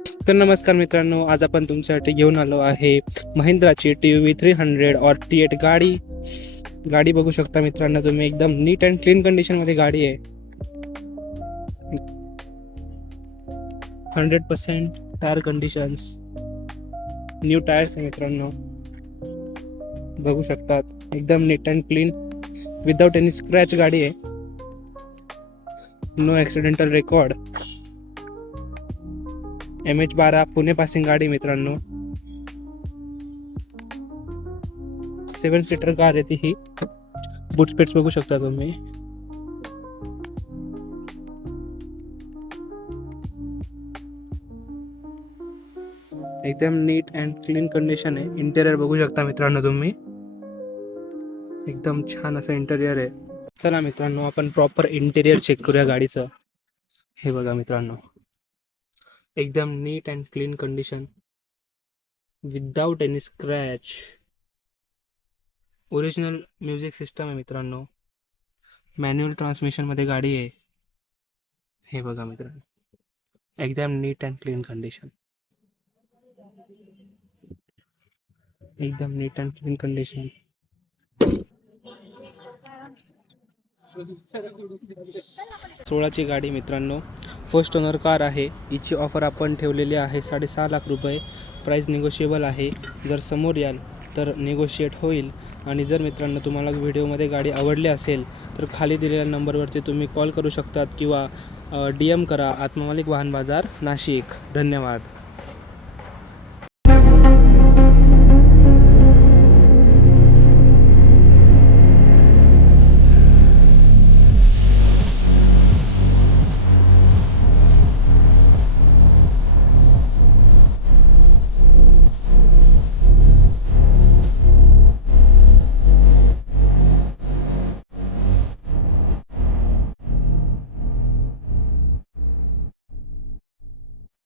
तर नमस्कार मित्रांनो, आज आपण तुमच्यासाठी घेऊन आलो आहे महिंद्राची TUV 300 और T8 गाडी. गाडी बघू शकता मित्रांनो तुम्ही, एकदम नीट अँड क्लीन कंडिशनमध्ये गाडी आहे. 100% टायर कंडिशन्स, न्यू टायर्स आहे मित्रांनो, बघू शकतात. एकदम नीट and clean, without any scratch गाडी आहे. No accidental record. MH12 Pune passing गाडी मित्रांनो. 7 सीटर कार आहे ती ही. बूट स्पेट्स बघू शकता तुम्ही. एकदम नीट अँड क्लीन कंडिशन आहे. इंटेरियर बघू शकता मित्रांनो तुम्ही, एकदम छान असं इंटेरियर आहे. चला मित्रांनो, आपण प्रॉपर इंटेरियर चेक करूया गाडीचं. हे बघा मित्रांनो, एकदम नीट and clean condition, without any scratch. Original music system आहे मित्रांनो. मॅन्युअल ट्रान्समिशनमध्ये गाडी आहे. हे बघा मित्रांनो, एकदम नीट अँड क्लीन कंडिशन, एकदम नीट अँड क्लीन कंडिशन. 16ची गाडी मित्रांनो, फर्स्ट ओनर कार आहे. हिची ऑफर आपण ठेवलेली आहे 6.5 लाख रुपये. प्राईस निगोशिएबल आहे. जर समोर याल तर निगोशिएट होईल. आणि जर मित्रांनो तुम्हाला व्हिडिओमध्ये गाडी आवडली असेल तर खाली दिलेल्या नंबरवरती तुम्ही कॉल करू शकतात किंवा DM करा. आत्मामालिक वाहन बाजार, नाशिक. धन्यवाद.